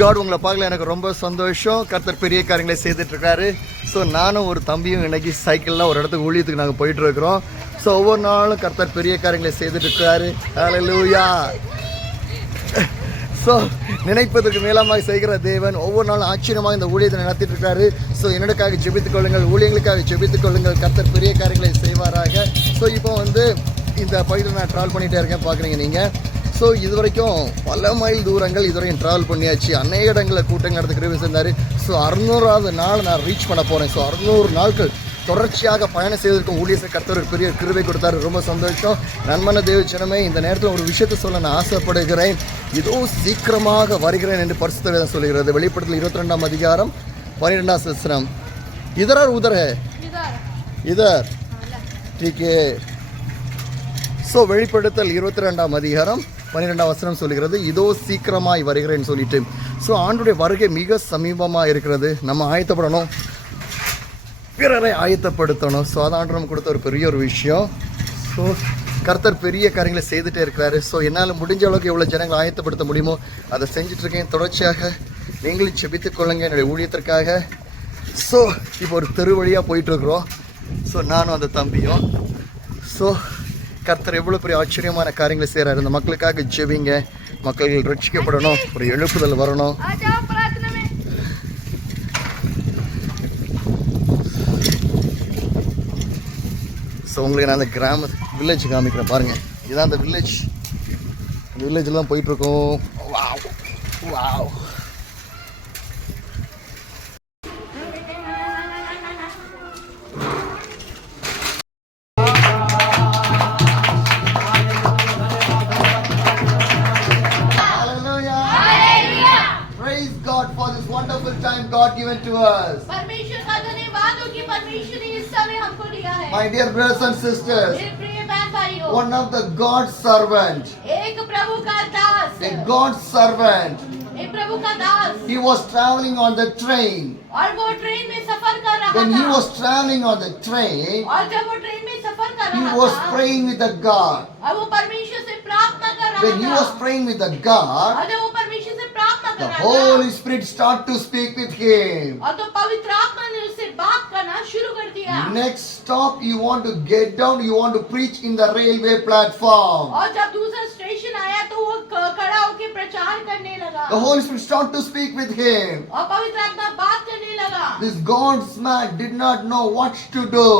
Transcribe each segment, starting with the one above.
God உங்களை பார்க்கல எனக்கு ரொம்ப சந்தோஷம். கர்த்தர் பெரிய காரியங்களை செய்துட்டு இருக்காரு. ஸோ நானும் ஒரு தம்பியும் இன்னைக்கு சைக்கிளில் ஒரு இடத்துக்கு ஊழியத்துக்கு நாங்கள் போயிட்டு இருக்கிறோம். ஸோ ஒவ்வொரு நாளும் கர்த்தர் பெரிய காரியங்களை செய்துட்டு இருக்காரு. ஹல்லேலூயா. ஸோ நினைப்பதற்கு மேலமாக செய்கிற தேவன் ஒவ்வொரு நாளும் ஆச்சரியமாக இந்த ஊழியத்தை நடத்திட்டு இருக்காரு. ஸோ என்னுக்காக ஜெபித்துக் கொள்ளுங்கள், ஊழியங்களுக்காக ஜெபித்துக் கொள்ளுங்கள். கர்த்தர் பெரிய காரியங்களை செய்வாராக. ஸோ இப்போ இந்த பகுதியில் நான் ட்ராவல் பண்ணிகிட்டே இருக்கேன், பார்க்குறீங்க நீங்கள். ஸோ இது வரைக்கும் பல மைல் தூரங்கள் இதுவரையும் ட்ராவல் பண்ணியாச்சு. அநேக இடங்களில் கூட்டங்கள் நடத்த கிருபை செஞ்சார். ஸோ 600வது நாள் நான் ரீச் பண்ண போகிறேன். ஸோ 600 நாட்கள் தொடர்ச்சியாக பயணம் செய்வதற்கும் ஊழியத்தை கர்த்தர் ஒரு பெரிய கிருபை கொடுத்தாரு. ரொம்ப சந்தோஷம். நன்மன தேவச்சனமே, இந்த நேரத்தில் ஒரு விஷயத்தை சொல்ல நான் ஆசைப்படுகிறேன். இதோ சீக்கிரமாக வருகிறேன் என்று பரிசுத்த வேதம் சொல்லுகிறது. வெளிப்படுத்தல் 22ஆம் அதிகாரம் 12ஆம் வசனம். இதர் உதர் இதர் டீகே. ஸோ வெளிப்படுத்தல் 22ஆம் அதிகாரம் 12ஆம் வசனம் சொல்லுகிறது, இதோ சீக்கிரமாய் வருகிறேன்னு சொல்லிட்டு. ஸோ ஆண்டுடைய வருகை மிக சமீபமாக இருக்கிறது. நம்ம ஆயத்தப்படணும், பிறரை ஆயத்தப்படுத்தணும். ஸோ அதான் ஆண்டு நம்ம கொடுத்த ஒரு பெரிய ஒரு விஷயம். ஸோ கர்த்தர் பெரிய காரியங்களை செய்துகிட்டே இருக்கிறாரு. ஸோ என்னால் முடிஞ்ச அளவுக்கு எவ்வளோ ஜனங்களை ஆயத்தப்படுத்த முடியுமோ அதை செஞ்சிட்ருக்கேன். தொடர்ச்சியாக நீங்களும் செபித்துக் கொள்ளுங்க என்னுடைய ஊழியத்திற்காக. ஸோ இப்போ ஒரு தெரு வழியாக போயிட்டுருக்குறோம். ஸோ நானும் அந்த தம்பியும். ஸோ கர்த்தர் எவ்வளோ பெரிய ஆச்சரியமான காரியங்களை செய்கிறாரு. இந்த மக்களுக்காக ஜெபிங்க, மக்கள் ரட்சிக்கப்படணும், ஒரு எழுப்புதல் வரணும். ஸோ உங்களுக்கு நான் அந்த வில்லேஜ் காமிக்கிறேன் பாருங்கள். இதுதான் அந்த வில்லேஜ். இந்த வில்லேஜில் தான் போயிட்டுருக்கோம். Wow wow. God given to us. परमेश्वर का धन्यवाद हो कि परमेश्वर ने इस समय हमको दिया है. My dear brothers and sisters, मेरे प्रिय बहन भाइयों, one of the God's servant, एक प्रभु का दास, a God's servant, एक प्रभु का दास, he was traveling on the train. और वो ट्रेन में सफर कर रहा था. When he was traveling on the train, और जब वो ट्रेन में सफर कर he रहा was था, praying with the God. और वो परमेश्वर से प्रार्थना कर रहा था. When he was praying with the God, और जब वो परमेश्वर से प्रार्थना कर the रहा था, Holy Spirit started to speak with him. और तो पवित्र आत्मा ने उससे बात करना शुरू कर दिया. Next stop, you want to get down, you want to preach in the railway platform. और जब दूसरा स्टेशन आया तो वो खड़ा होकर प्रचार करने लगा. The Holy Spirit started to speak with him. और पवित्र आत्मा बात करने लगा. This God's man did not know what to do.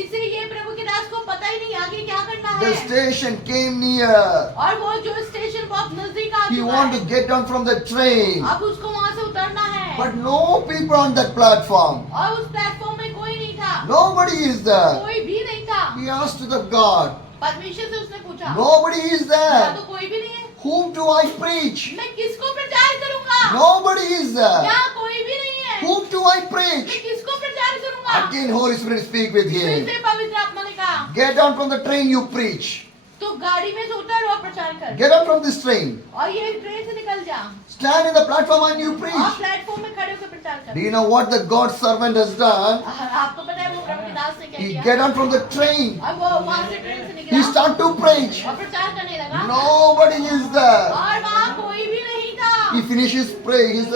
इससे ये प्रभु के दास को पता ही नहीं आगे क्या करना है. The station came near. और वो जो स्टेशन बहुत नजदीक आ He चुका wanted है. to get down from the train. अब उसको वहाँ से उतरना है. But no people on that platform. और उस प्लेटफॉर्म में कोई नहीं था. Nobody is there. कोई भी नहीं था. He asked to the God. परमेश्वर से उसने पूछा. Nobody is यहाँ there. तो कोई भी नहीं है. Whom do I preach? मैं किसको प्रचार करूँगा? Nobody is there. यहाँ कोई भी नहीं है. Whom do I preach? मैं किसको प्रचार करूँगा? Again Holy Spirit speak with फिर him. से पवित्र आत्मा ने कहा, Get down from the train, you preach. तो गाड़ी में से उतर और प्रचार कर. Get out from this train. और ये ट्रेन से निकल जा. Stand in the platform and you और preach. प्लेटफॉर्म में खड़े होकर प्रचार कर. Do you know what the God's servant has done? आपको पता है वो प्रभु के दास ने क्या He किया? get out from the train. और वो वहाँ से ट्रेन से He निकला start to preach. और प्रचार करने लगा. Nobody is there. और वहाँ कोई भी नहीं था. He finishes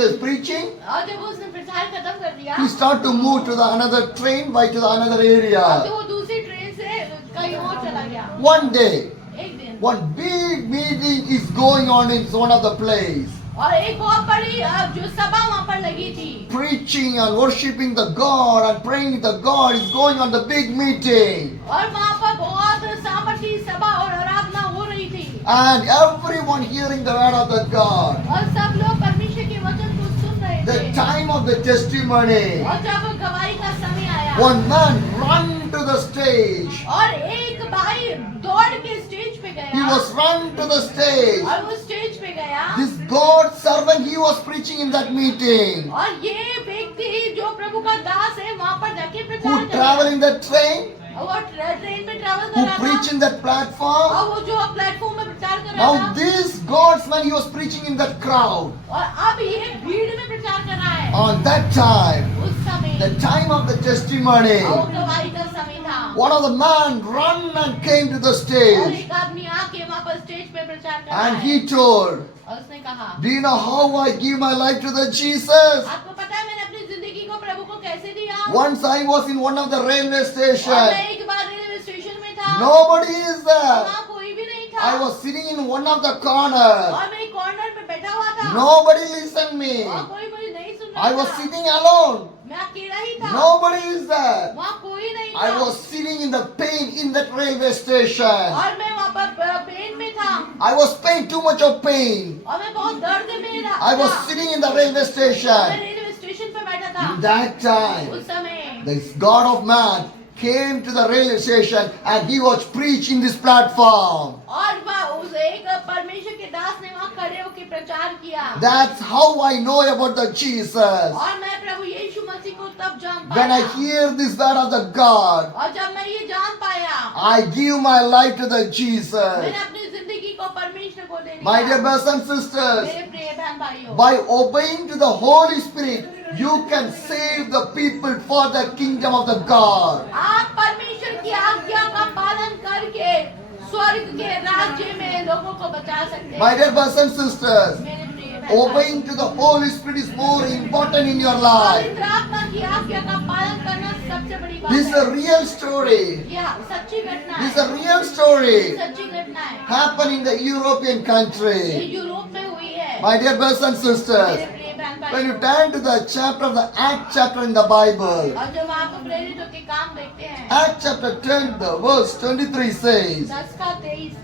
his preaching. और जब उसने प्रचार खत्म कर दिया, He start to move to the another train by to the another तो area. वो दूसरी ट्रेन से कहीं और चला गया. One day, एक दिन one big meeting is going on in one of the place. और एक बहुत बड़ी जो सभा वहाँ पर लगी थी. Preaching and worshiping the God and praying the God is going on the big meeting. और वहाँ पर बहुत सामर्थी सभा और आराधना हो रही थी. And everyone hearing the word of the God. और सब लोग परमेश्वर के वचन को सुन रहे The थे. time of the testimony. और जब गवाही का समय आया, One man run to the stage. और एक भाई दौड़ के स्टेज पे He गया. was run to the stage. और वो स्टेज पे गया. This God's servant, he was preaching in that meeting. और ये व्यक्ति जो प्रभु का दास है वहाँ पर जाके Who प्रचार कर travel in that train, वो ट्रेन में ट्रैवल कर who रहा preach था. in that platform. और वो जो प्लेटफॉर्म में प्रचार कर रहा Now था. this God's man, he was preaching in that crowd. और अब ये भीड़ में प्रचार कर रहा है. On that time, उस समय the time of the testimony, और गवाही का समय था. one of the man run and came to the और stage. एक आदमी आके वहाँ पर स्टेज पे प्रचार कर रहा And है. he told, और उसने कहा, Do you know how I give my life to the Jesus? आपको पता है मैंने अपनी जिंदगी को प्रभु को कैसे दिया? Once I was in one of the railway और station. मैं एक बार रेलवे स्टेशन में था, Nobody is there. वहाँ कोई भी नहीं था, I was sitting in one of the corner. और मैं एक कॉर्नर पे बैठा हुआ था, Nobody listened me. और कोई मुझे नहीं सुन रहा I was था, sitting alone. मैं अकेला ही था, Nobody is there. वहाँ कोई नहीं I था, was sitting in the pain in that railway station. और मैं वहाँ पर पेन में था, I was paying too much of pain. और मैं बहुत दर्द में था, I was sitting in the railway मैं station. रेलवे स्टेशन पे बैठा था, In that time, उस समय the God of man came to the railway station and he was preaching this platform. और वह उस एक परमेश्वर के दास ने वहाँ खड़े होकर प्रचार किया, That's how I know about the Jesus. और मैं प्रभु यीशु मसीह को तब जान When I पाया, hear this word of the God, और जब मैं ये जान पाया, I give my life to the Jesus. मैंने अपनी जिंदगी को परमेश्वर को दे My dear दिया। brothers and sisters, मेरे प्रिय बहन भाइयों, by obeying to the Holy Spirit, you can save the people for the kingdom of the God. आप परमेश्वर की आज्ञा का पालन करके स्वर्ग के राज्य में लोगों को बचा सकते My हैं। dear brothers and sisters, मेरे प्रिय बहन obeying to the Holy Spirit is more important in your भाइयों, life. पवित्र आत्मा की आज्ञा का पालन करना सबसे बड़ी बात This is है। a real story. यह सच्ची घटना This is है, a real story. सच्ची घटना है, Happened in the European ये country. यूरोप में हुई है। My dear brothers and मेरे sisters, प्रिय बहन when you भाइयों, turn to the chapter of the Act chapter in the Bible, और जब आप प्रेरितों के काम देखते हैं, Act chapter 10, the verse 23 says, 10 का 23,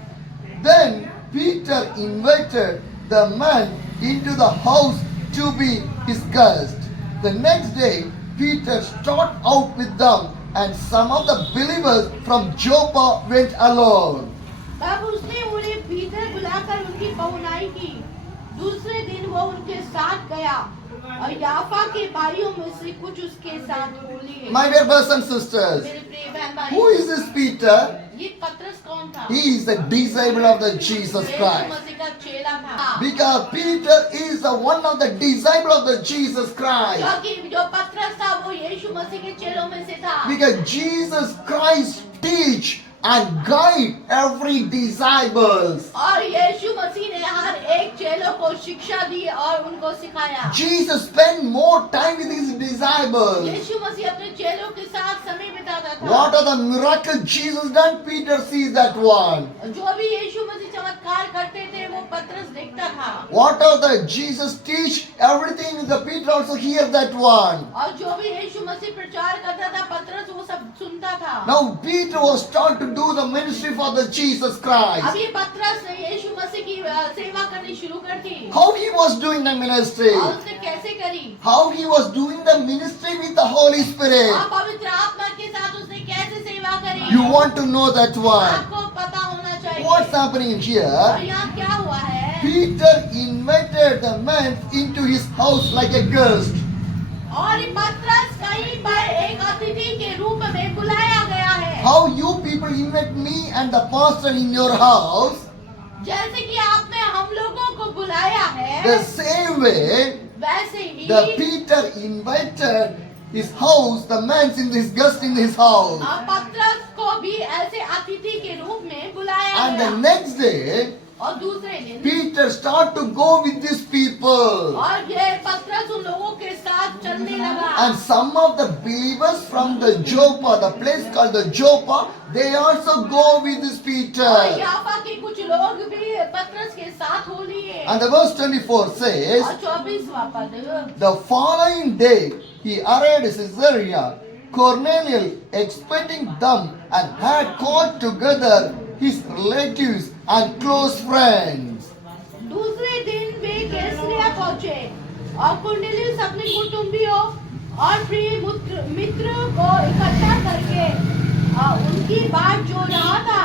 Then Peter invited the man into the house to be his guest. The next day, Peter started out with them, and some of the believers from Joppa went alone. तब उसने उन्हें भीतर बुलाकर उनकी पहुनाई की। दूसरे दिन वो उनके साथ गया और याफा के भाइयों में से कुछ उसके साथ हो लिए। My dear brothers and sisters, मेरे प्रिय बहन who भाई, is this Peter? ये पतरस कौन था? He is the disciple of the Jesus Yeshu Christ. मसीह का चेला था। Because Peter is the one of the disciple of the Jesus Christ. क्योंकि जो पतरस था वो यीशु मसीह के चेलों में से था। Because Jesus Christ teach and guide every disciples. और यीशु मसीह ने हर एक चेलों को शिक्षा दी और उनको सिखाया। Jesus spent more time with his disciples. यीशु मसीह अपने चेलों के साथ समय बिताता था। What are the miracles Jesus done? Peter sees that one. जो भी यीशु मसीह चमत्कार करते थे वो पतरस देखता था। What are the Jesus teach? Everything the Peter also hears that one. और जो भी यीशु मसीह प्रचार करता था पतरस वो सब सुनता था। Now Peter was taught to do the ministry for the Jesus Christ. अभी पतरस ने यीशु मसीह की सेवा करनी शुरू कर दी। How he was doing the ministry? और उसने कैसे करी? How he was doing the ministry with the Holy Spirit. और पवित्र आत्मा के साथ उसने कैसे सेवा करी? You want to know that one? आपको पता होना चाहिए। What's happening और here? यहाँ क्या हुआ है? Peter invited the man into his house like a guest. और पतरस कहीं पर एक अतिथि के रूप में बुलाया गया है। How you people invite me and the pastor in your house, जैसे कि आपने हम लोगों को बुलाया है, the same way वैसे ही the Peter invited his house, the man in his guest in his house. पतरस को भी ऐसे अतिथि के रूप में बुलाया And the गया। next day, और दूसरे दिन Peter started to go with these people. और ये पतरस उन लोगों के साथ चलने लगा। And some of the believers from the Joppa, the place called the Joppa, they also go with this और Peter. याफा के कुछ लोग भी पतरस के साथ हो लिए। And the verse 24 says, और 24वां पद, The following day he arrived at Caesarea. Cornelius, expecting them, and had called together his relatives and close friends. दूसरे दिन वे कैसरिया पहुंचे और कुरनेलियुस अपने कुटुंबियों और प्रिय मित्र को इकट्ठा करके उनकी बात जो रहा था।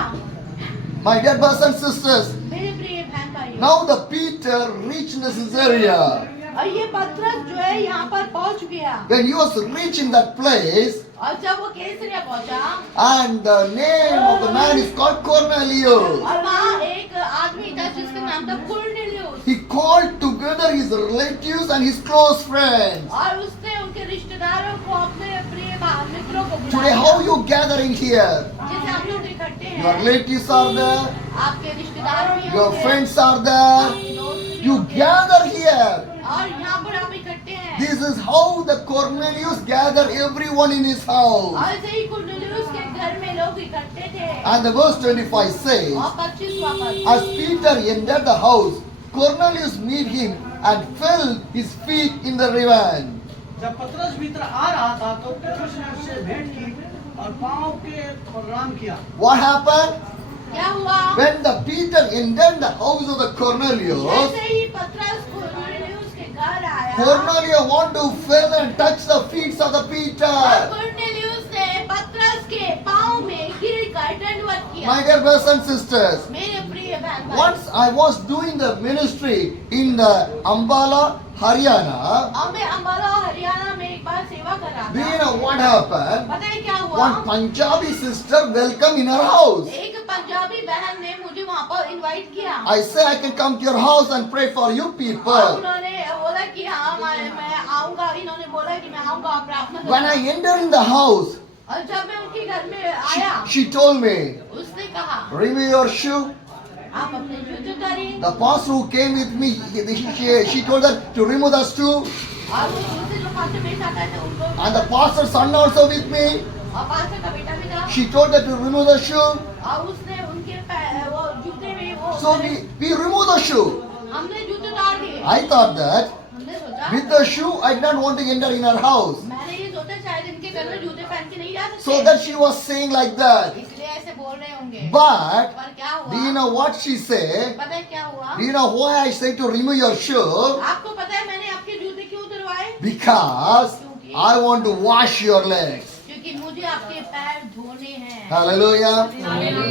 My dear brothers and sisters, मेरे प्रिय बहन भाइयों, now the Peter reached Caesarea. और ये पतरस जो है यहाँ पर पहुंच गया। When he was reaching that place, और जब वो कैसरिया पहुंचा and the name of the man is called Cornelius, और वहाँ एक आदमी था जिसका नाम था Cornelius, he called together his relatives and his close friends. और उसने उनके रिश्तेदारों को अपने प्रिय मित्रों को Today, बुलाया। how you gathering here? जैसे हम लोग इकट्ठे Your हैं, relatives are there, आपके रिश्तेदार भी your होंगे, friends are there, आपके दोस्त भी You gather here. और यहाँ पर आप इकट्ठे हैं। This is how the Cornelius gathered everyone in his house. और ऐसे ही कुरनेलियुस के घर में लोग इकट्ठे थे। And the verse 25 says, और 25 वापस। as Peter entered the house, Cornelius met him and fell his feet in the river. जब पतरस भीतर आ रहा था तो पतरस ने उससे भेंट की और पांव के प्रणाम किया। What happened? क्या हुआ? When the Peter entered the house of the Cornelius, जैसे ही पतरस कुरनेलियुस के घर आया, Cornelius wanted to fell and touch the feet of the और Peter. कुरनेलियुस ने पतरस के पांव में गिरकर दंडवत किया। My dear brothers and sisters, मेरे प्रिय बहन भाई, once I was doing the ministry in the Ambala, Haryana. और मैं अम्बाला हरियाणा में एक बार सेवा कर रहा Do you था। know what happened? पता है क्या हुआ? One Punjabi sister welcome in her house. एक पंजाबी बहन ने मुझे वहाँ पर इनवाइट किया। I say I can come to your house and pray for you और people. उन्होंने बोला कि हाँ मैं आऊँगा। इन्होंने बोला कि मैं आऊँगा और प्रार्थना When I करूँगा। enter in the house, और जब मैं उनके घर में आया, she told me, उसने कहा remove your shoe. आप अपने जूते उतारिए। The pastor who came with me, she told her to remove the shoe. और वो दूसरे जो पास्टर मेरे साथ आए थे उनको, And the pastor's son also with me. और पास्टर का बेटा भी था, She told her to remove the shoe. और उसने उनके वो जूते में वो So we remove the shoe. हमने जूते उतार दिए। I thought that हमने सोचा with the shoe I did not want to enter in her house. मैंने ये सोचा शायद इनके घर में जूते पहन के नहीं जा सकते, So that she was saying like that. इसलिए ऐसे बोल रहे होंगे। But पर क्या do you हुआ? know what she said? पता है क्या हुआ? Do you know why I say to remove your shoe? आपको पता है मैंने आपके जूते क्यों उतरवाए? Because I want to wash your legs. क्योंकि मुझे आपके पैर धोने हैं। Hallelujah.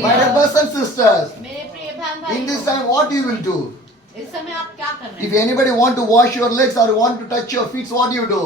My dear brothers and sisters, मेरे प्रिय बहन in this भाई, time what you will do? इस समय आप क्या कर रहे If हैं? anybody want to wash your legs or want to touch your feet, what do you do?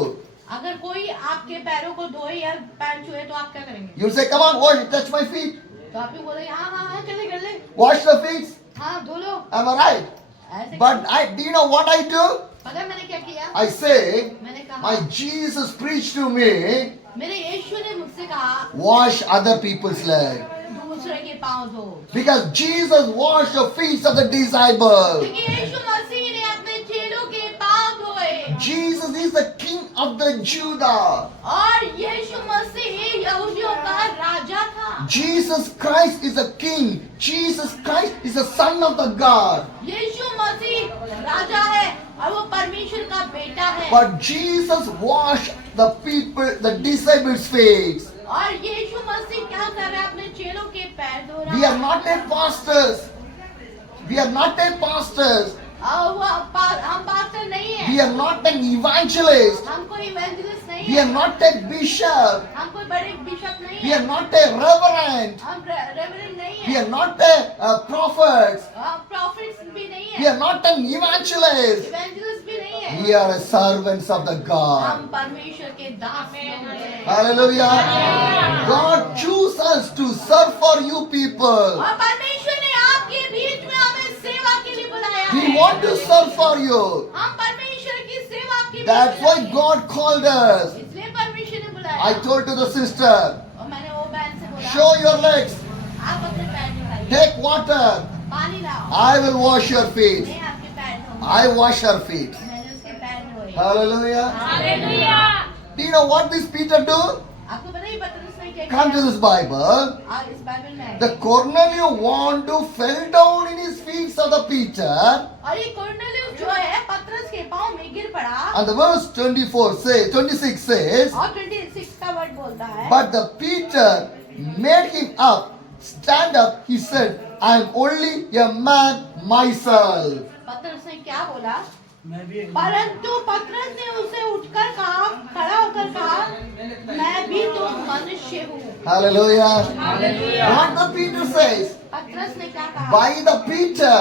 अगर कोई आपके पैरों को धोए या पैर छुए तो आप क्या करेंगे? You'll say, come on, wash, touch my feet. तो आप भी बोलेंगे हाँ हाँ हाँ चले कर ले, Wash the feet. हाँ धो लो। Am I right? ऐसे But do you know what I do? पता है मैंने क्या किया? I say, मैंने कहा my Jesus preached to me, मेरे यीशु ने मुझसे कहा wash other people's legs. दूसरे के पाँव धो, Because Jesus washed the feet of the disciples. क्योंकि यीशु मसीह ने अपने चेलों के पाँव धोए। Jesus is the king of the Judah. और यीशु मसीह यहूदियों का राजा था। Jesus Christ is a king. Jesus Christ is the son of the God. यीशु मसीह राजा है और वो परमेश्वर का बेटा है। But Jesus washed the people, the disciples' feet. और यीशु मसीह क्या कर रहा है? अपने चेलों के पैर धो रहा We are not a pastors. We are not a pastors. और वो हम पास्टर नहीं है, We are not an evangelist. हम कोई इवेंजलिस्ट नहीं We है, are not a bishop. हम कोई बड़े बिशप नहीं We है, are not a reverend. हम रेवरेंड नहीं We है, are not a prophet. हम प्रॉफिट्स भी नहीं We है, are not an evangelist. Evangelist भी नहीं है। We are servants of the God. हम परमेश्वर के दास हैं। Hallelujah. God choose us to serve for you people. और परमेश्वर ने आपके बीच में हमें सेवा के लिए बुलाया We है। want to serve for you. हम परमेश्वर की सेवा आपके बीच That's में why लगे। God called us. इसलिए परमेश्वर ने बुलाया। I told to the sister, और मैंने वो बहन से बोला, show your legs, आप अपने पैर दिखाइए, take water. पानी लाओ, I will wash your feet. मैं आपके पैर धोऊंगा। I wash her feet. मैंने उसके पैर धोए। Hallelujah. Hallelujah. Do you know what this Peter do? आपको पता है पतरस ने क्या Come to किया? this Bible. और इस बाइबल में The Cornelius want to fell down in his feet of the Peter. और ये कोर्नेलियुस जो है पतरस के पांव में गिर पड़ा। And the verse 26 says, और 26 का वर्ड बोलता है, but the Peter made him up, stand up. He said, I am only a man myself. पतरस ने क्या बोला? मैं भी एक परंतु पतरस ने उसे उठकर कहा, खड़ा होकर कहा, मैं भी तो मनुष्य हूँ। Hallelujah. What the Peter says, पतरस ने क्या कहा? by the Peter,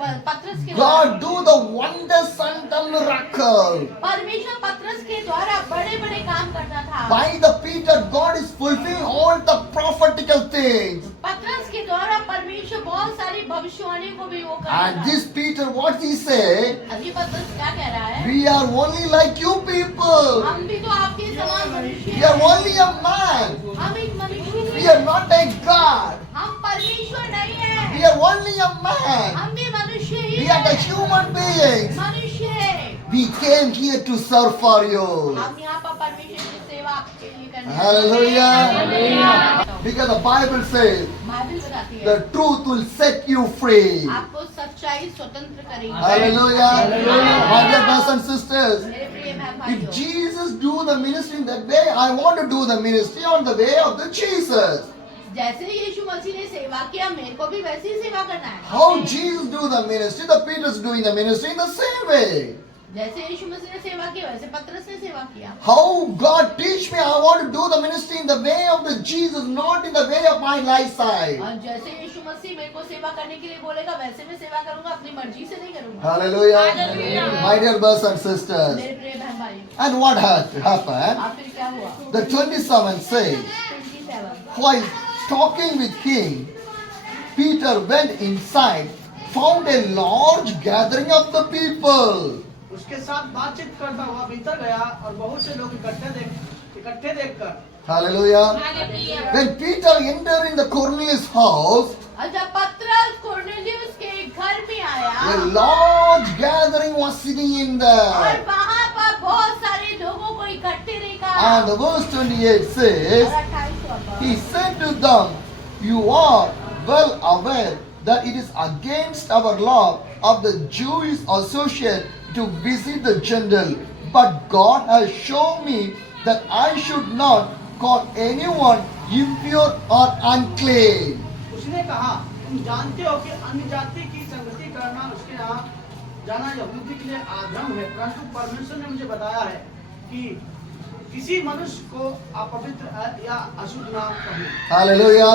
पतरस के God do the wonders and the miracle. परमेश्वर पतरस के द्वारा बड़े बड़े काम करता था। By the Peter, God is fulfilling all the prophetical things. पतरस के द्वारा परमेश्वर बहुत सारी भविष्यवाणी को भी वो करता And था। this Peter, what he say? अभी पतरस क्या कह रहा है? We are only like you people. हम भी तो आपके समान मनुष्य We are हैं। only a man. हम एक मनुष्य We हैं। are not a God. हम परमेश्वर नहीं हैं। We are only a man. हम भी मनुष्य ही We are the human beings. मनुष्य है। We came here to serve for you. हम यहाँ पर परमेश्वर की सेवा आपके लिए करने आए हैं। Hallelujah. Because the Bible says Bible बताती है the truth will set you free. आपको सच्चाई स्वतंत्र करेगी। Hallelujah. My dear brothers and sisters, मेरे प्रिय बहन if भाइयों, Jesus do the ministry in that way, I want to do the ministry on the way of the Jesus. जैसे यीशु मसीह ने सेवा किया, मेरे को भी वैसी ही सेवा करना है। How Jesus do the ministry, the Peter's doing the ministry in the same way. जैसे यीशु मसीह ने सेवा की, वैसे पतरस ने सेवा किया। How God teach me, I want to do the ministry in the way of the Jesus, not in the way of my lifestyle. और जैसे यीशु मसीह मेरे को सेवा करने के लिए बोलेगा, वैसे मैं सेवा करूंगा, अपनी मर्जी से नहीं करूंगा। Hallelujah. My dear brothers and sisters. मेरे प्रिय बहन भाई, And what had happened? अब फिर क्या हुआ? The 27 says, 27 while talking with him, Peter went inside, found a large gathering of the people. उसके साथ बातचीत करता हुआ भीतर गया और बहुत से लोग इकट्ठे देखकर Hallelujah. When Peter entered in the Cornelius' house, और जब पतरस कोर्नेलियुस के घर में आया, a large gathering was sitting in और there. वहाँ पर बहुत सारे लोगों को इकट्ठे देखा। And the verse 28 says, और 28 he said to them, you are well aware that it is against our law of the Jewish associate to visit the Gentile, but God has shown me that I should not call anyone impure or unclean. उसने कहा, तुम जानते हो कि अन्य जाति की संगति करना उसके यहाँ जाना यहूदी के लिए आधर्म है, परंतु परमेश्वर ने मुझे बताया है कि किसी मनुष्य को अपवित्र या अशुद्ध ना कहो। Hallelujah.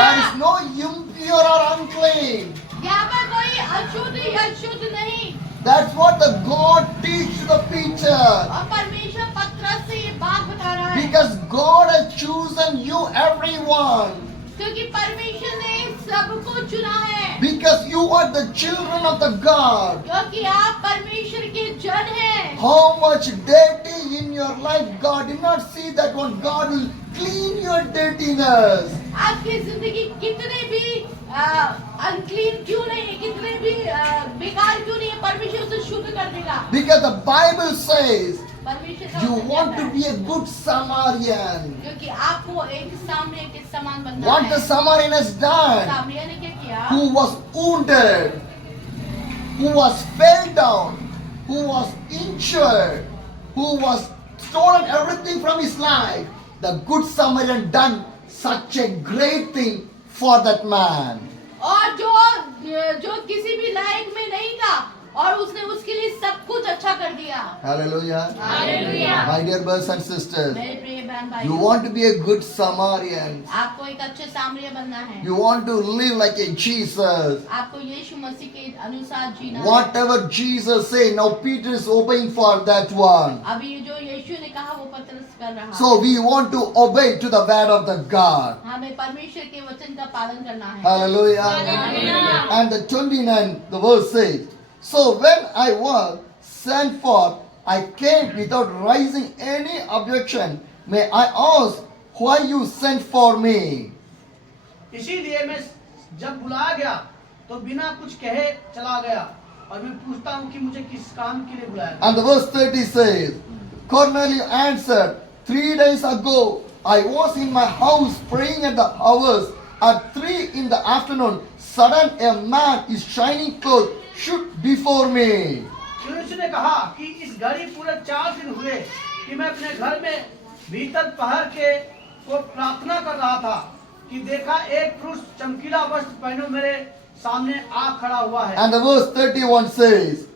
There is no impure or unclean. यहाँ पर कोई अशुद्ध या शुद्ध नहीं। That's what the God teach the Peter. और परमेश्वर पतरस से ये बात बता रहा है, Because God has chosen you, everyone. क्योंकि परमेश्वर ने सबको चुना है, Because you are the children of the God. क्योंकि आप परमेश्वर के जन हैं। How much dirty in your life, God did not see that one. God will clean your dirtiness. आपकी जिंदगी कितने भी अनक्लीन क्यों नहीं है, कितने भी बेकार क्यों नहीं है, परमेश्वर उसे शुद्ध कर देगा। Because the Bible says परमेश्वर का you वचन want कहता to है, be a good Samaritan. क्योंकि आपको एक सामने के समान बनना What है। the Samaritan has done, सामरिया ने क्या किया? who was wounded, who was fell down, who was injured, who was stolen everything from his life. The good Samaritan done such a great thing for that man. और जो किसी भी लायक में नहीं था, और उसने उसके लिए सब कुछ अच्छा कर दिया। Hallelujah. Hallelujah. My dear brothers and sisters, मेरे प्रिय बहन भाई, you want to be a good Samaritan. आपको एक अच्छे सामरिया बनना है। You want to live like a Jesus. आपको यीशु मसीह के अनुसार जीना है। Whatever Jesus said, now Peter is obeying for that one. अभी जो यीशु ने कहा वो पतरस कर रहा है। So we want to obey to the word of the God. हमें परमेश्वर के वचन का पालन करना है। Hallelujah. And the 29, the verse says, so when I was sent forth, I came without raising any objection. May I ask why you sent for me? इसीलिए मैं जब बुलाया गया तो बिना कुछ कहे चला गया और मैं पूछता हूँ कि मुझे किस काम के लिए बुलाया गया। And the verse 30 says, Cornelius answered, 3 days ago I was in my house praying at the hours. At 3 in the afternoon, sudden a man in shining clothes stood before me. Yunus ने कहा कि इस घड़ी पूरे 4 दिन हुए कि मैं अपने घर में भीतर पहर के को प्रार्थना कर रहा था कि देखा एक पुरुष चमकीला वस्त्र पहने मेरे सामने आ खड़ा हुआ है। And the verse 31 says,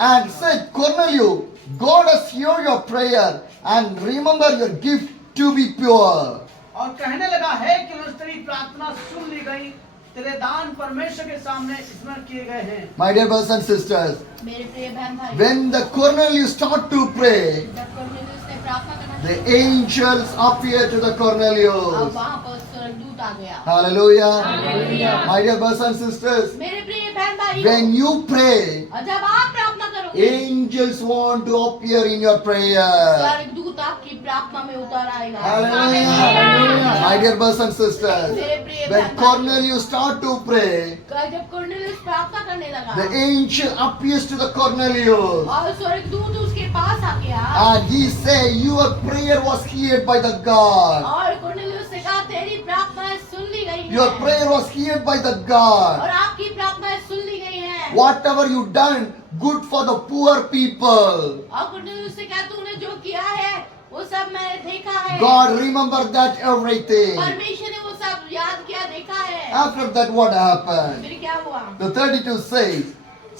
and said, Cornelius, God has heard your prayer and remember your gift to be pure. और कहने लगा है कि तेरी प्रार्थना सुन ली गई, तेरे दान परमेश्वर के सामने स्मरण किए गए हैं। My dear brothers and sisters, मेरे प्रिय बहन भाई, when the Cornelius started to pray, जब कोर्नेलियुस ने प्रार्थना करना the शुरू किया, angels appeared to the अब Cornelius. वहाँ पर स्वर्गदूत आ गया। Hallelujah. Hallelujah. My dear brothers and sisters, मेरे प्रिय बहन भाई, when you pray, और जब आप प्रार्थना करोगे, angels want to appear in your prayer. स्वर्गदूत दूत आपकी प्रार्थना में उतर आएगा। Hallelujah. My dear brothers and sisters, मेरे प्रिय when बहन भाइयों, Cornelius started to pray, जब कुरनेलियुस प्रार्थना करने लगा the angel appears to the Cornelius और स्वर्गदूत उसके पास आ गया and he said, your prayer was heard by the God. और कुरनेलियुस ने कहा तेरी प्रार्थनाएं सुन ली गई हैं। Your prayer was heard by the God. और आपकी प्रार्थनाएं सुन ली गई हैं। Whatever you done, good for the poor people. और कुरनेलियुस से कहा तूने जो किया है वो सब मैंने देखा है। God remembered that everything. परमेश्वर ने वो सब याद किया, देखा है। After that, what happened? फिर क्या हुआ? The 32 says,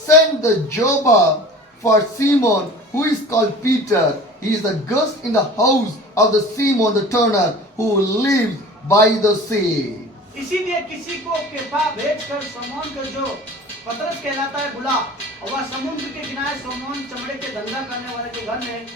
send the Jobber for Simon, who is called Peter. He is a guest in the house of the Simon the turner, who lives by the sea. इसीलिए किसी को केफा भेजकर समौन का जो पतरस कहलाता है बुला, और वह समुद्र के किनारे समौन चमड़े के धंधा करने वाले के घर में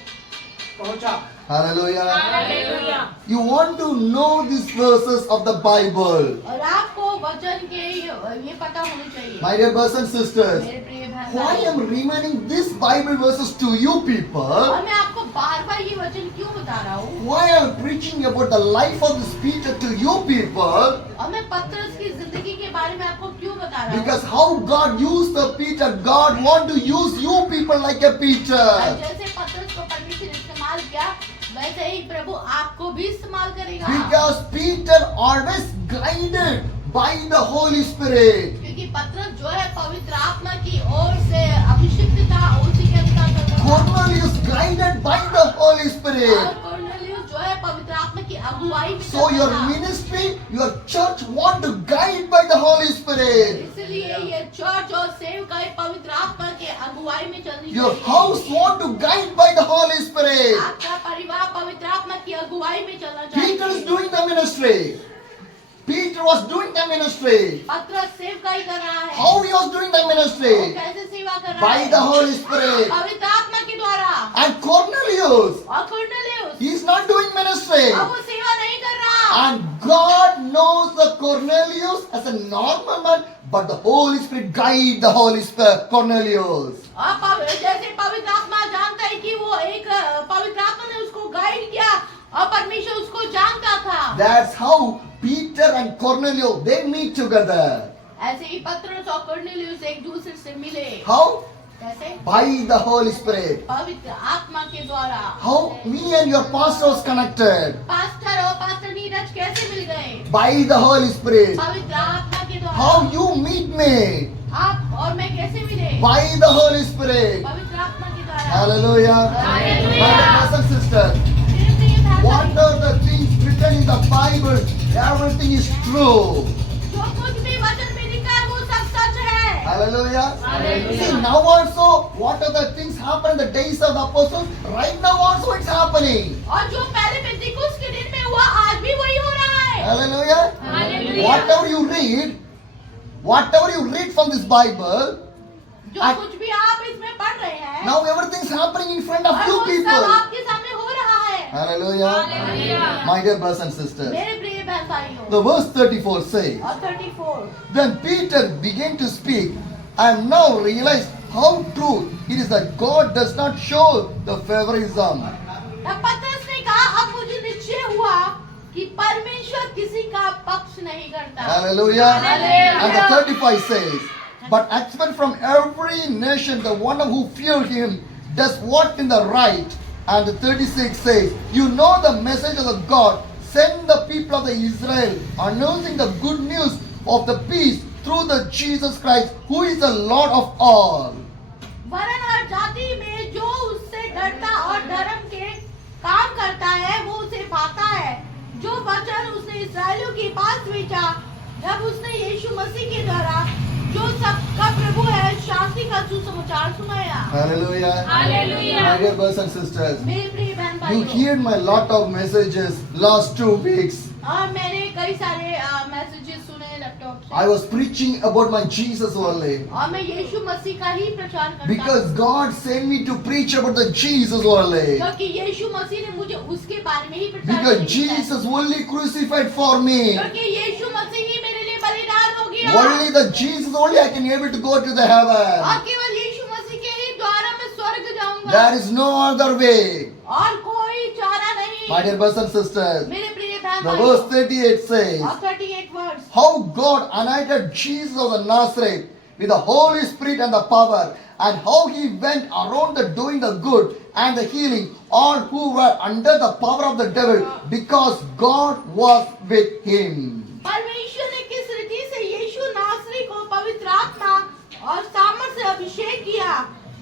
पहुंचा। Hallelujah. Hallelujah. You want to know these verses of the Bible. और आपको वचन के ये पता होना चाहिए। My dear brothers and sisters, मेरे प्रिय बहन why भाई, I am reminding these Bible verses to you people? और मैं आपको बार-बार ये वचन क्यों बता रहा हूँ? Why I am preaching about the life of this Peter to you people? और मैं पतरस की जिंदगी के बारे में आपको क्यों बता रहा हूँ? Because how God used the Peter, God want to use you people like a और Peter. जैसे पतरस को परमेश्वर ने इस्तेमाल किया, वैसे ही प्रभु आपको भी इस्तेमाल करेगा। Because Peter always guided by the Holy Spirit. क्योंकि पतरस जो है पवित्र आत्मा की ओर से अभिषिक्त था, उसी के अनुसार चलता था। Cornelius guided by the Holy और Spirit. कुरनेलियुस जो है पवित्र आत्मा की अगुवाई में So चलता your था। ministry, your church want to guide by the Holy Spirit. इसलिए ये चर्च और सेवकाई पवित्र आत्मा के अगुवाई में चलनी Your चाहिए। house want to guide by the Holy Spirit. आपका परिवार पवित्र आत्मा की अगुवाई में चलना Peter is चाहिए। doing the ministry. Peter was doing the ministry. पतरस सेवकाई कर रहा है। How he was doing the वो ministry? कैसे सेवा कर रहा By है? the Holy Spirit. पवित्र आत्मा के द्वारा। And Cornelius, और Cornelius he is not doing ministry. अब वो सेवा नहीं कर रहा। And God knows the Cornelius as a normal man, but the Holy Spirit guide the Holy Spirit Cornelius. और जैसे पवित्र आत्मा जानता है कि वो एक पवित्र आत्मा ने उसको गाइड किया और परमेश्वर उसको जानता था। That's how Peter and Cornelius they meet together. ऐसे ही पतरस और कुरनेलियुस एक दूसरे से मिले। How? कैसे? By the Holy Spirit. पवित्र आत्मा के द्वारा। How me and your pastor was connected? Pastor और पास्टर नीरज कैसे मिल गए? By the Holy Spirit. पवित्र आत्मा के द्वारा। How you meet me? आप और मैं कैसे मिले? By the Holy Spirit. पवित्र आत्मा के द्वारा। Hallelujah. Hallelujah. My dear brothers and sisters, मेरे प्रिय भाई, what are the things written in the Bible? Everything is true. जो कुछ भी वचन में लिखा है वो सब सच है। Hallelujah. Hallelujah. See, now also, what are the things happen in the days of the apostles? Right now also it's happening. और जो पहले पेंतिकुस्त के दिन में हुआ आज भी वही हो रहा है। Hallelujah. Hallelujah. Whatever you read from this Bible, जो I- कुछ भी आप इसमें पढ़ रहे हैं now everything's happening in front of और you वो सब people. आपके सामने हो रहा है। Hallelujah. Hallelujah. My dear brothers and sisters. मेरे प्रिय बहन भाइयों। The verse 34 says, और 34 then Peter began to speak and now realized how true it is that God does not show the favorism. तब पतरस ने कहा अब मुझे निश्चय हुआ कि परमेश्वर किसी का पक्ष नहीं करता। Hallelujah. Hallelujah. And the 35 says, but expect from every nation the one who fear him does what in the right. And the 36 says, you know the message of the God, send the people of the Israel, announcing the good news of the peace through the Jesus Christ, who is the Lord of all. वरन हर जाति में जो उससे डरता और धर्म के काम करता है वो उसे पाता है। जो वचन उसने इस्राएलियों के पास भेजा जब उसने यीशु मसीह के द्वारा जो सबका प्रभु है शांति का सुसमाचार सुनाया। Hallelujah. Hallelujah. My dear brothers and sisters, मेरे प्रिय बहन you भाइयों, heard my lot of messages last 2 weeks. और मैंने कई सारे मैसेजेस सुने लैपटॉप से I was preaching about my Jesus only. और मैं यीशु मसीह का ही प्रचार करता Because हूँ। God sent me to preach about the Jesus only. क्योंकि यीशु मसीह ने मुझे उसके बारे में ही प्रचार Because करने दिया है। Jesus only crucified for me. क्योंकि यीशु मसीह ही मेरे लिए बलिदान हो गया। Only the Jesus only I can able to go to the heaven. और केवल यीशु मसीह के ही द्वारा मैं स्वर्ग जाऊंगा। There is no other way. और कोई चारा My dear brothers and sisters, मेरे प्रिय बहन the भाइयों, verse 38 says, और 38 वर्ष how God anointed Jesus of Nazareth with the Holy Spirit and the power, and how he went around the doing the good and the healing all who were under the power of the devil, because God was with him. परमेश्वर ने किस रीति से यीशु नासरी को पवित्र आत्मा और सामर्थ से अभिषेक किया,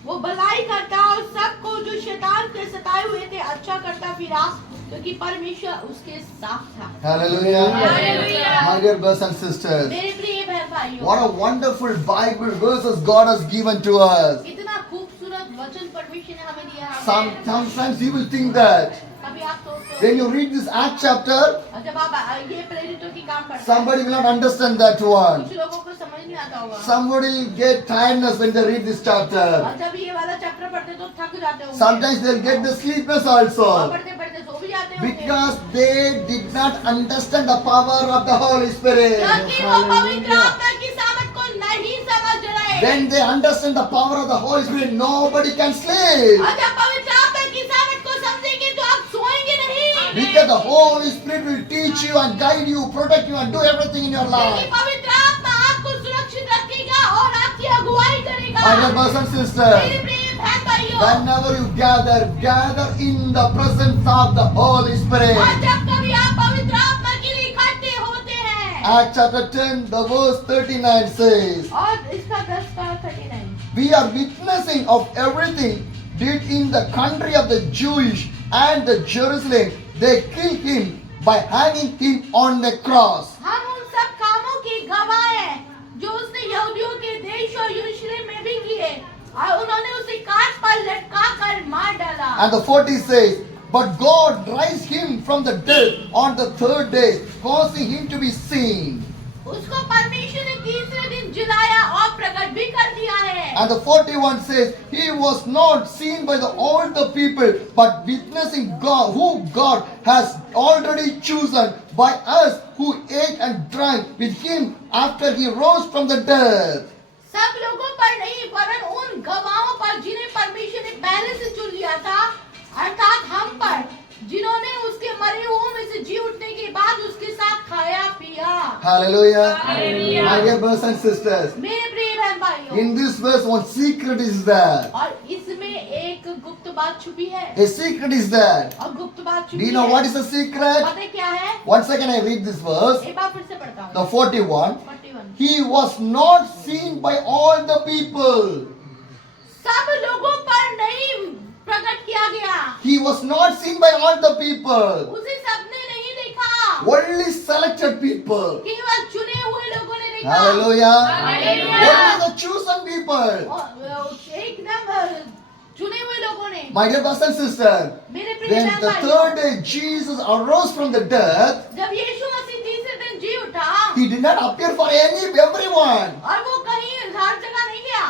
वो भलाई करता और सबको जो शैतान के सताए हुए थे अच्छा करता फिरा, क्योंकि परमेश्वर उसके साथ था। Hallelujah. Hallelujah. My dear brothers and sisters, मेरे प्रिय बहन भाइयों, what a wonderful Bible verses God has given to us. इतना खूबसूरत वचन परमेश्वर ने हमें दिया है। Sometimes you will think that कभी आप सोचते when हो, you read this Act chapter, और जब आप ये प्रेरितों की काम पढ़ते हैं, somebody will not understand that one. कुछ लोगों को समझ नहीं आता होगा। Somebody will get tiredness when they read this chapter. और जब ये वाला चैप्टर पढ़ते तो थक जाते होंगे। Sometimes they'll get the sleepness और also, पढ़ते पढ़ते सो भी जाते होंगे। because they did not understand the power of the Holy Spirit. क्योंकि वो पवित्र आत्मा की सामर्थ को नहीं समझ रहे। When they understand the power of the Holy Spirit, nobody can sleep, और जब पवित्र आत्मा की सामर्थ को समझेंगे तो आप सोएंगे नहीं। because the Holy Spirit will teach you and guide you, protect you, and do everything in your क्योंकि life. पवित्र आत्मा आपको सुरक्षित रखेगा और आपकी अगुवाई करेगा। My dear brothers and मेरे sisters, प्रिय बहन भाइयों, whenever you gather in the presence of the Holy Spirit. और जब कभी आप पवित्र आत्मा के लिए इकट्ठे होते हैं, Acts chapter 10, the verse 39 says, और इसका 10 का 39, we are witnessing of everything did in the country of the Jewish and the Jerusalem. They killed him by hanging him on the cross. हम उन सब कामों के गवाह हैं जो उसने यहूदियों के देश और यरूशलेम में भी किए, और उन्होंने उसे काट पर लटका कर मार डाला। And the 40 says, but God raised him from the dead on the third day, causing him to be seen. उसको परमेश्वर ने तीसरे दिन जिलाया और प्रकट भी कर दिया है। And the 41 says, he was not seen by all the people, but witnessing God, who God has already chosen by us who ate and drank with him after he rose from the dead. सब लोगों पर नहीं, वरन उन गवाहों पर जिन्हें परमेश्वर ने पहले से चुन लिया था, अर्थात हम पर, जिन्होंने उसके मरे हुओं में से जी उठने के बाद उसके साथ खाया पिया। Hallelujah. Hallelujah. My dear brothers and sisters, मेरे प्रिय बहन भाइयों, in this verse one secret is there. और इसमें एक गुप्त बात छुपी है, A secret is there. और गुप्त बात Do छुपी you know है। what is the secret? पता है क्या है? Once again I read this verse, एक बार फिर से पढ़ता हूँ। the 41. 41, He was not seen by all the people. सब लोगों पर नहीं प्रकट किया गया, He was not seen by all the people. उसे सबने नहीं देखा, Only selected people. केवल चुने हुए लोगों ने देखा। Hallelujah. Hallelujah. Only the chosen people. और एकदम चुने हुए लोगों ने। My dear brothers and sisters, मेरे प्रिय when बहन the भाइयों, third day Jesus arose from the dead, जब यीशु मसीह तीसरे दिन जी उठा, he did not appear for everyone. और वो कहीं हर जगह नहीं गया,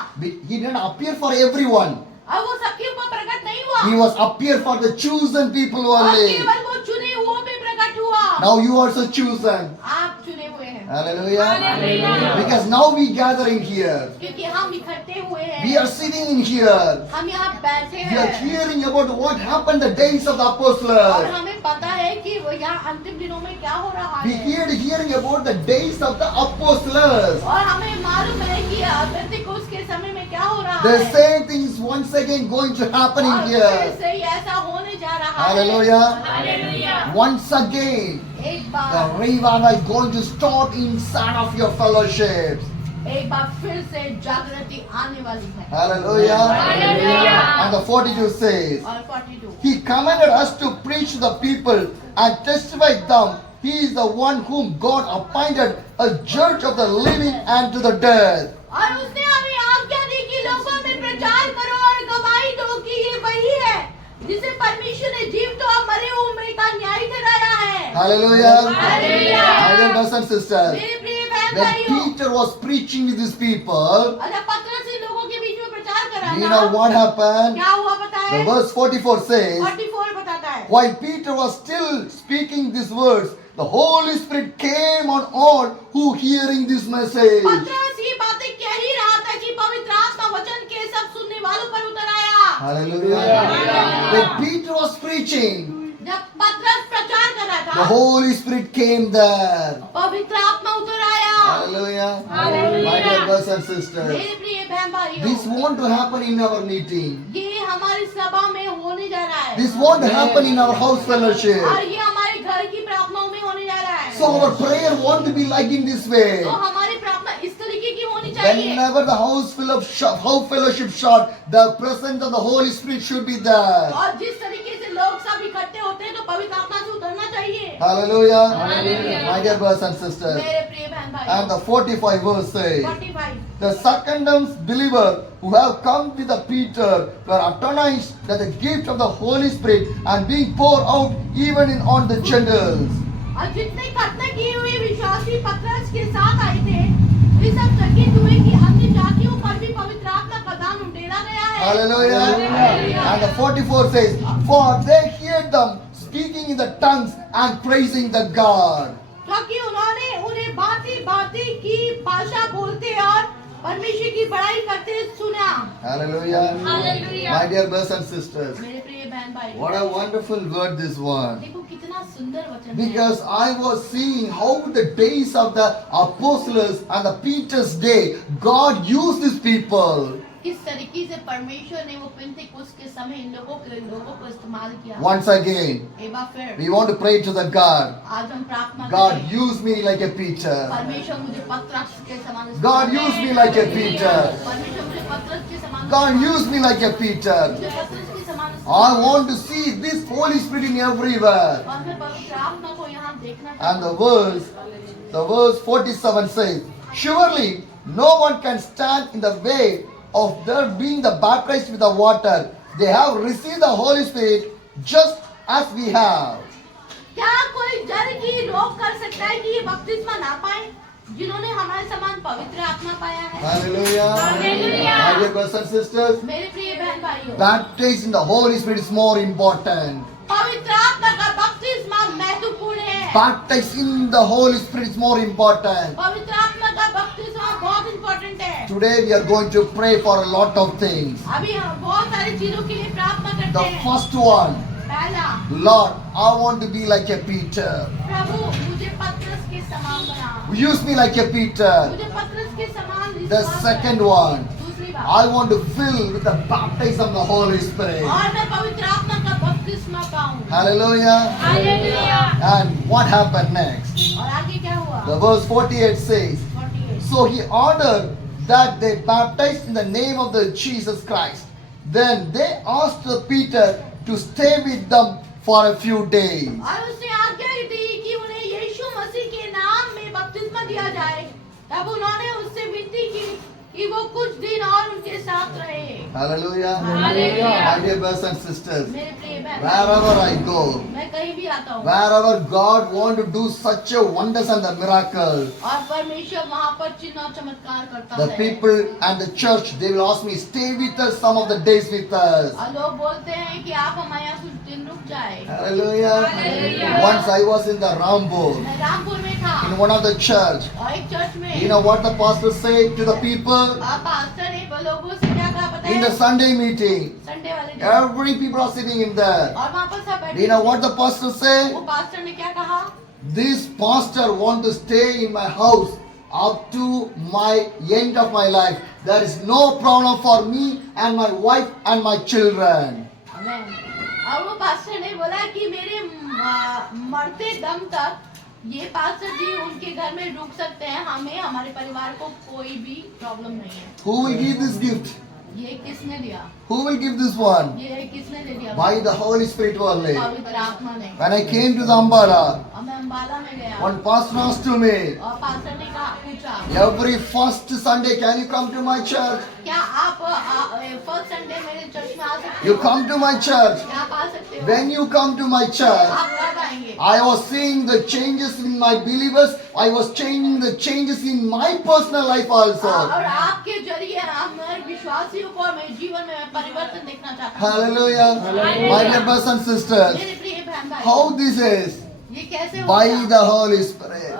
He did not appear for everyone. और वो सबके ऊपर प्रकट नहीं हुआ, He was appear for the chosen people और only. केवल वो चुने हुओं पे प्रकट हुआ। Now you are also chosen. आप चुने हुए हैं, Hallelujah. Hallelujah. Because now we gathering here. क्योंकि हम इकट्ठे हुए We हैं, are sitting in here. हम यहाँ बैठे We are हैं, hearing about what happened the days of the और apostles. हमें पता है कि वो यहाँ अंतिम दिनों में क्या हो रहा We है, hearing about the days of the apostles. और हमें मालूम है कि पेंतिकोस्त के समय में क्या हो रहा The है, same things once again going to happen और in फिर here. से ऐसा होने जा रहा है। Hallelujah. Hallelujah. Once again, एक the bar revival is going to start inside of your fellowships. एक बार फिर से जागृति आने वाली है। Hallelujah. Hallelujah. And the 42 says, और 42, he commanded us to preach to the people and testify them. He is the one whom God appointed a judge of the living and to the dead. और उसने हमें आज्ञा दी कि लोगों में प्रचार करो और गवाही दो कि ये वही है जिसे परमेश्वर ने जीवित और मरे हुए का न्याय ठहराया है। Hallelujah. Hallelujah. My dear brothers and sisters, मेरे प्रिय बहन when भाइयों, Peter was preaching to these people, और जब पतरस इन लोगों के बीच में प्रचार कर do you रहा know था, what happened? क्या हुआ पता The है? verse 44 says, 44 बताता है, while Peter was still speaking these words, the Holy Spirit came on all who hearing this message. पतरस ये बातें कह ही रहा था कि पवित्र आत्मा वचन के सब सुनने वालों पर उतर आया। Hallelujah. When Peter was preaching, जब पतरस प्रचार कर रहा the था, Holy Spirit came there. पवित्र आत्मा उतर आया। Hallelujah. Hallelujah. My dear brothers and sisters, मेरे प्रिय बहन भाइयों, this won't happen in our meeting. ये हमारी सभा में होने जा रहा है, This won't happen in our house fellowship. और ये हमारे घर की प्रार्थनाओं में होने जा रहा है। So our prayer won't be like in this way. तो हमारी प्रार्थना इस तरीके की होनी चाहिए। Whenever the house fellowship short, the presence of the Holy Spirit should be there. और जिस तरीके से लोग सब इकट्ठे होते हैं, तो पवित्र आत्मा से उतरना चाहिए। Hallelujah. Hallelujah. My dear brothers and sisters. मेरे प्रिय बहन And भाइयों, the 45 verse says, 45 the second believer who have come with the Peter were astonished that the gift of the Holy Spirit and being poured out even on the Gentiles. और जितने खतना किए हुए विश्वासी पतरस के साथ आए थे, वे सब चकित हुए कि अन्य जातियों पर भी पवित्र आत्मा का दान उंडेला गया है। Hallelujah. And the 44 says, for they heard them speaking in the tongues and praising the God. क्योंकि उन्होंने उन्हें भांति भांति की भाषा बोलते और परमेश्वर की बड़ाई करते सुना। Hallelujah. Hallelujah. My dear brothers and sisters, मेरे प्रिय बहन भाई, what a wonderful word this one. देखो कितना सुंदर वचन है। Because I was seeing how the days of the apostles and the Peter's day, God used these people. किस तरीके से परमेश्वर ने वो पेंटेकोस्त के समय इन लोगों को इस्तेमाल किया। Once again, एक बार फिर we want to pray to the God. आज हम प्रार्थना God, करें। use me like a Peter. परमेश्वर मुझे पतरस के समान इस्तेमाल God, करे। use me like a Peter. परमेश्वर मुझे पतरस के समान God, इस्तेमाल use me like a Peter. मुझे पतरस के समान I इस्तेमाल want to see this Holy Spirit in everywhere. और मैं पवित्र आत्मा को यहाँ देखना And चाहता the verse 47 says, surely no one can stand in the way of their being the baptized with the water. They have received the Holy Spirit just as we have. क्या कोई जल की रोक कर सकता है कि ये बपतिस्मा ना पाए, जिन्होंने हमारे समान पवित्र आत्मा पाया है। Hallelujah. Hallelujah. My dear brothers and sisters, मेरे प्रिय बहन भाइयों, baptized in the Holy Spirit is more important. पवित्र आत्मा का बपतिस्मा महत्वपूर्ण है। Baptized in the Holy Spirit is more important. पवित्र आत्मा का बपतिस्मा बहुत इम्पोर्टेंट है। Today we are going to pray for a lot of things. अभी हम बहुत सारी चीजों के लिए प्रार्थना करते The हैं। first one, पहला, Lord, I want to be like a Peter. प्रभु मुझे पतरस के समान बना, Use me like a Peter. मुझे पतरस के समान The इस्तेमाल second कर। one, दूसरी बात, I want to fill with the baptism of the Holy Spirit. और मैं पवित्र आत्मा का बपतिस्मा पाऊं। Hallelujah. Hallelujah. And what happened next? और आगे क्या हुआ? The verse 48 says, 48 so he ordered that they baptized in the name of the Jesus Christ. Then they asked Peter to stay with them for a few days. और उसने आज्ञा दी कि उन्हें यीशु मसीह के नाम में बपतिस्मा दिया जाए। तब उन्होंने उससे विनती की कि वो कुछ दिन और उनके साथ रहे। Hallelujah. Hallelujah. My dear brothers and sisters, मेरे प्रिय बहन, wherever I go, मैं कहीं भी आता हूँ wherever God want to do such a wonders and the miracles, और परमेश्वर वहाँ पर चिन्ह और चमत्कार करता the है। people and the church, they will ask me, stay with us some of the days with us. और लोग बोलते हैं कि आप हमारे यहाँ कुछ दिन रुक जाए। Hallelujah. Hallelujah. Once I was in the Rampur, मैं रामपुर में था in one of the church. और एक चर्च में, You know what the pastor said to the people? और पास्टर ने लोगों से क्या कहा पता In the है? Sunday meeting, संडे वाले दिन, every people are sitting in there. और वहाँ पर सब बैठे You know थे। what the pastor वो said? पास्टर ने क्या कहा? This pastor want to stay in my house up to my end of my life. There is no problem for me and my wife and my children. आमेन। और वो pastor ने बोला कि मेरे मरते दम तक ये पास्टर जी उनके घर में रुक सकते हैं, हमें हमारे परिवार को कोई भी प्रॉब्लम नहीं है। Who will give this gift? ये किसने दिया? Who will give this one? ये किसने दे दिया? By the Holy Spirit only. पवित्र आत्मा ने। When I came to the Ambala, और मैं अम्बाला में गया one pastor asked to me, और पास्टर ने कहा पूछा, every first Sunday, can you come to my church? क्या आप फर्स्ट संडे मेरे चर्च में आ सकते You हो? come to my church. क्या आप आ सकते हो? When you come to my church, आप कब आएंगे? I was seeing the changes in my believers. I was changing the changes in my personal life also. और आपके जरिए हमारे विश्वासियों को मेरे जीवन में परिवर्तन देखना चाहता हूँ। Hallelujah. My dear brothers and sisters, मेरे प्रिय बहन भाई, how this is? ये कैसे By होगा? the Holy Spirit.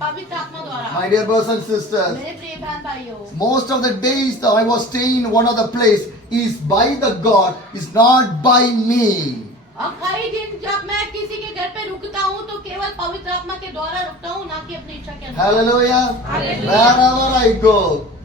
पवित्र आत्मा द्वारा। My dear brothers and sisters, मेरे प्रिय बहन भाइयों, most of the days that I was staying in one of the place is by the God, is not by me. और कई दिन जब मैं किसी के घर पे रुकता हूँ तो केवल पवित्र आत्मा के द्वारा रुकता हूँ, ना कि अपनी इच्छा के अनुसार। Hallelujah. Hallelujah. Wherever I go,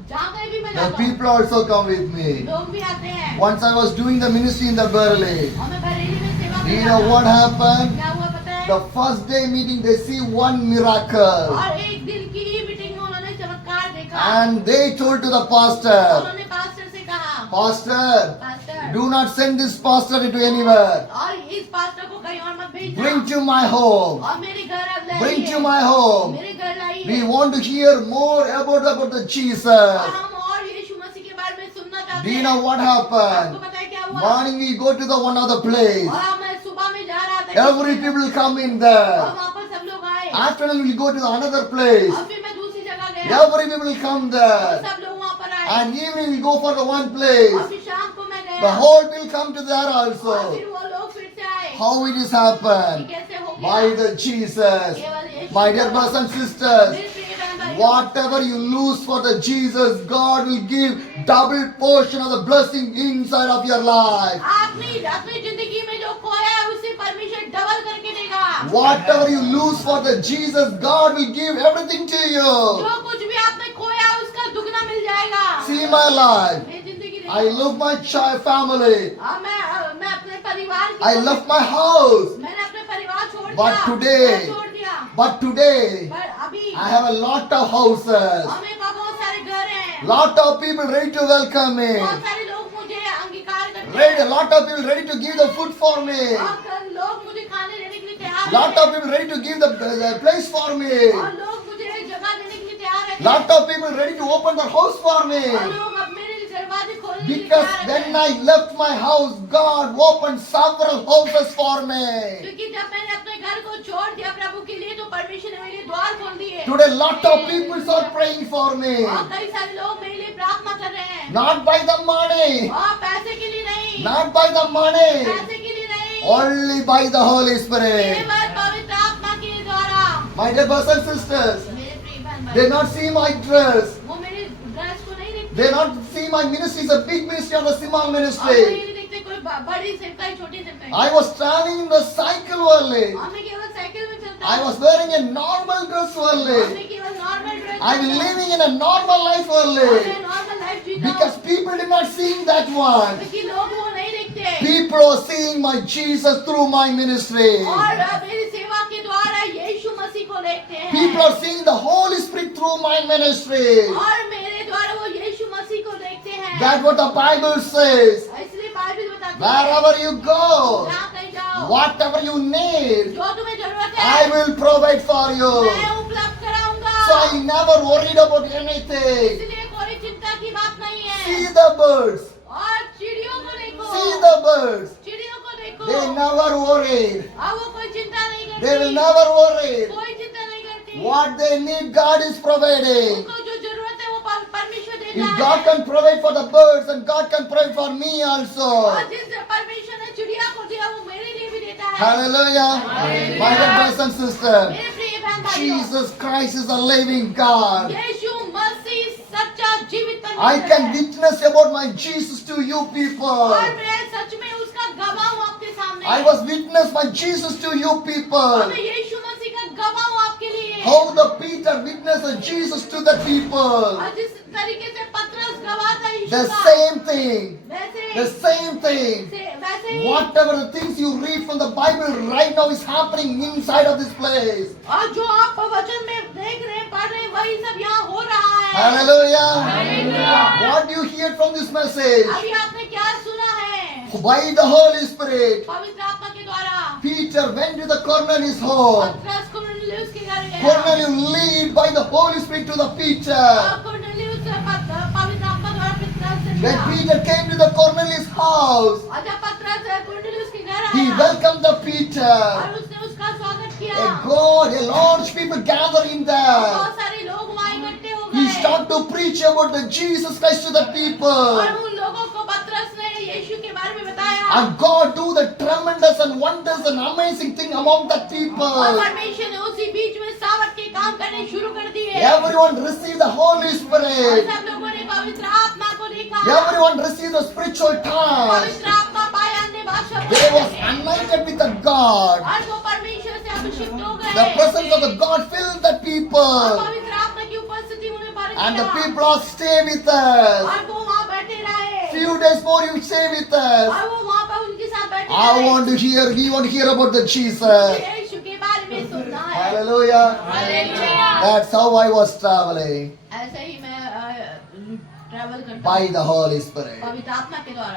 जहाँ कहीं भी मैं the जाता हूँ, people also come with me. लोग भी आते हैं। Once I was doing the ministry in the Burley. और मैं बरेली में सेवा Do you कर know रहा what था। happened? क्या हुआ पता है? The first day meeting, they see one miracle. और एक दिन की मीटिंग में उन्होंने चमत्कार देखा। And they told to the pastor, उन्होंने पास्टर से कहा, Pastor, pastor, do not send this pastor into anywhere. और इस पास्टर को कहीं और मत भेजना। Bring to my home. और मेरे घर अब लाइए। Bring to my home. मेरे घर लाइए। We want to hear more about the और Jesus. हम और यीशु मसीह के बारे में सुनना Do चाहते you हैं। know what आपको happened? पता है क्या हुआ? Morning we go to the one other place. और हम सुबह में जा रहा था। Every people come in और there. वहाँ पर सब लोग आए। Afternoon we go to the another place. और फिर मैं दूसरी जगह गया। Every people come और there. सब लोग वहाँ पर आए। And evening we go for the one और place. फिर शाम को मैं The गया। whole will come to there और also. फिर वो लोग फिर से आए। How it is ये happened? कैसे हो By गया? the Jesus. केवल यीशु My dear का- brothers and sisters, मेरे प्रिय बहन भाइयों, whatever you lose for the Jesus, God will give double portion of the blessing inside of your life. आपने अपनी जिंदगी में जो खोया है उसे परमेश्वर डबल करके देगा। Whatever you lose for the Jesus, God will give everything to you. जो कुछ भी आपने खोया है उसका दुगना मिल जाएगा। See my life. मेरी जिंदगी देखो। I love my child family. मैं अपने परिवार की I love my house. मैंने अपने परिवार छोड़ But दिया। today- घर छोड़ दिया। But today, पर अभी I have a lot of houses. हमें बहुत सारे घर हैं। Lot of people ready to welcome me. बहुत सारे लोग मुझे अंगीकार करते Ready, a हैं। lot of people ready to give the food for me. और लोग मुझे खाने देने के लिए तैयार Lot हैं। of people ready to give the place for me. और लोग मुझे जगह देने के लिए तैयार हैं। Lot of people ready to open their house for me. और लोग अब मेरे लिए दरवाजे खोलने के लिए Because तैयार when हैं। I left my house, God opened several houses for me. क्योंकि जब मैंने अपने घर को छोड़ दिया प्रभु के लिए तो परमेश्वर ने मेरे लिए द्वार खोल दिए। Today, lot of people are praying for me. और कई सारे लोग मेरे लिए प्रार्थना कर रहे हैं। Not by the money, और पैसे के लिए नहीं, not by the money, पैसे के लिए नहीं, only by the Holy Spirit. केवल पवित्र आत्मा के द्वारा। My dear brothers and sisters, मेरे प्रिय बहन they भाई, not see my dress. वो मेरे ड्रेस को नहीं देखते। They not see my ministry is a big ministry or a small और वो ये ministry. नहीं देखते कोई बड़ी सेवकाई छोटी सेवकाई। I was traveling in the cycle only. और मैं केवल साइकिल में चलता I हूँ। was wearing a normal dress और only. मैं केवल normal dress I'm living in a normal life और only. मैं नॉर्मल लाइफ जीता हूँ। Because people did not see that one. क्योंकि लोग वो नहीं देखते। People are seeing my Jesus through my ministry. और मेरी सेवा के द्वारा यीशु मसीह को देखते हैं। People are seeing the Holy Spirit through my ministry. और मेरे द्वारा वो यीशु मसीह को देखते हैं। That's what the Bible says. इसलिए बाइबल बताती है, Wherever you go, जहाँ कहीं जाओ, whatever you need, जो तुम्हें जरूरत I है, will provide for you. मैं उपलब्ध कराऊंगा। So I never worried about anything. इसलिए कोई चिंता की बात नहीं है। See the birds. और चिड़ियों को देखो, See the birds. चिड़ियों को देखो, They never worried. अब वो कोई चिंता नहीं करती। They will never worry. कोई चिंता नहीं करती। What they need, God is providing. उनको जो जरूरत है वो परमेश्वर देता If है। God can provide for the birds, and God can provide for me also. और जिस परमेश्वर ने चिड़िया को दिया वो मेरे लिए भी देता है। Hallelujah. My dear brothers and sisters, मेरे प्रिय बहन भाइयों, Jesus Christ is a living God. यीशु मसीह सच्चा जीवित I परमेश्वर can है। witness about my Jesus to you people. और मैं सच में उसका गवाह हूँ आपके सामने। I was witness my Jesus to you और people. मैं यीशु मसीह का गवाह हूँ आपके लिए। How the Peter witnessed Jesus to the people. और जिस तरीके से पतरस गवाह था यीशु The का, same thing. वैसे The same thing. वैसे ही Whatever the things you read from the Bible right now is happening inside of this place. और जो आप वचन में देख रहे हैं, पढ़ रहे हैं, वही सब यहाँ हो रहा है। Hallelujah. Hallelujah. What do you hear from this message? अभी आपने क्या सुना है? By the Holy Spirit, पवित्र आत्मा के द्वारा Peter went to the Cornelius home. पतरस कुरनेलियुस के घर गया। Cornelius lead by the Holy Spirit to the Peter. और कुरनेलियुस पवित्र आत्मा द्वारा पतरस से When मिला। Peter came to the Cornelius house, और जब पतरस कुरनेलियुस के घर he आया welcomed the Peter. और उसने उसका स्वागत किया, A large people gathered in there. बहुत सारे लोग वहाँ इकट्ठे हो He गए started to preach about the Jesus Christ to the people. और उन लोगों को पतरस ने यीशु के बारे में बताया And God do the tremendous and wonders and amazing thing among the और people. परमेश्वर ने उसी बीच में सावट के काम करने शुरू कर दिए। Everyone received the Holy और Spirit. सब लोगों ने पवित्र आत्मा को देखा। Everyone received the spiritual tongue. पवित्र आत्मा पाया, अन्य भाषा There was बोले। anointed anointed with the God. और वो परमेश्वर से अभिषिक्त हो गए The presence of the God filled the और people. पवित्र आत्मा की उपस्थिति उन्हें भर And the गया people are stay with us. और वो वहाँ बैठे रहे Few days more you stay with us. और वो वहाँ पर उनके साथ बैठे I रहे want to hear, we want to hear about the Jesus. यीशु के बारे में सुनना है Hallelujah. Hallelujah That's how I was traveling. ऐसे ही मैं ट्रैवल करता By हूँ the Holy Spirit. पवित्र आत्मा के द्वारा